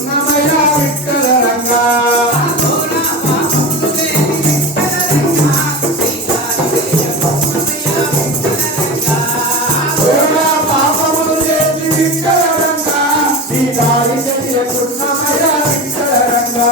చేస్తున్నామయ్యా విఠల రంగా పాపములు చేసి విఠల రంగా నీ దారి చేస్తున్నామయ్యా విఠల రంగా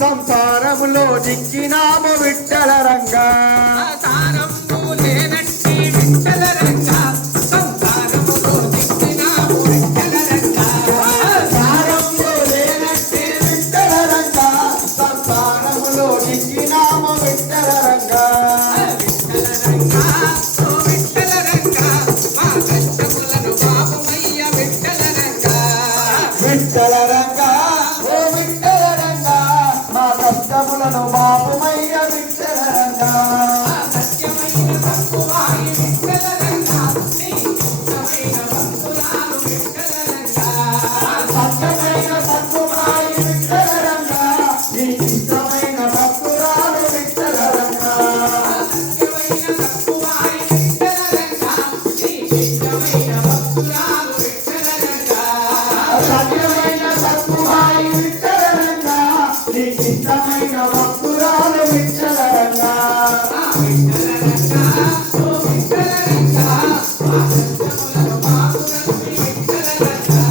సంసారములో దిక్కినాము విఠల రంగా సారము లేనట్టి విఠల రంగా సంసారములో దిక్కినాము విఠల రంగా సారము లేనట్టి విఠల రంగా సంసారములో దిక్కినాము విఠల రంగా విఠల రంగా ఓ విఠల రంగా మా కష్టములను పాపమయ్య విఠల రంగా విఠల రంగా ఓ విఠల రంగా మా కష్టములను పాపమయ్య విఠల రంగా సత్యమైన తత్వమాయి విఠల రంగా నీ ఇష్టమైన భక్తురాలు విఠల రంగా సత్యమైన తత్వమాయి విఠల రంగా నీ ఇష్టమైన భక్తురాలు విఠల రంగా సత్యమైన తత్వమాయి విఠల రంగా నీ ఇష్టమైన భక్తురాలు విఠల రంగా సత్యమైన తత్వమాయి విఠల రంగా నీ ఇష్టమైన భక్తురాలు విఠల రంగా విఠల రంగా ఓ విఠల రంగా మా కష్టములను పాపులను విఠల రంగా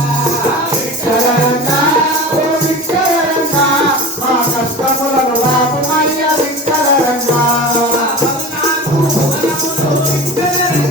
విఠల రంగా ఓ విఠల రంగా మా కష్టములను పాపమయ్య విఠల రంగా భవనాలు భువనములు విఠల రంగా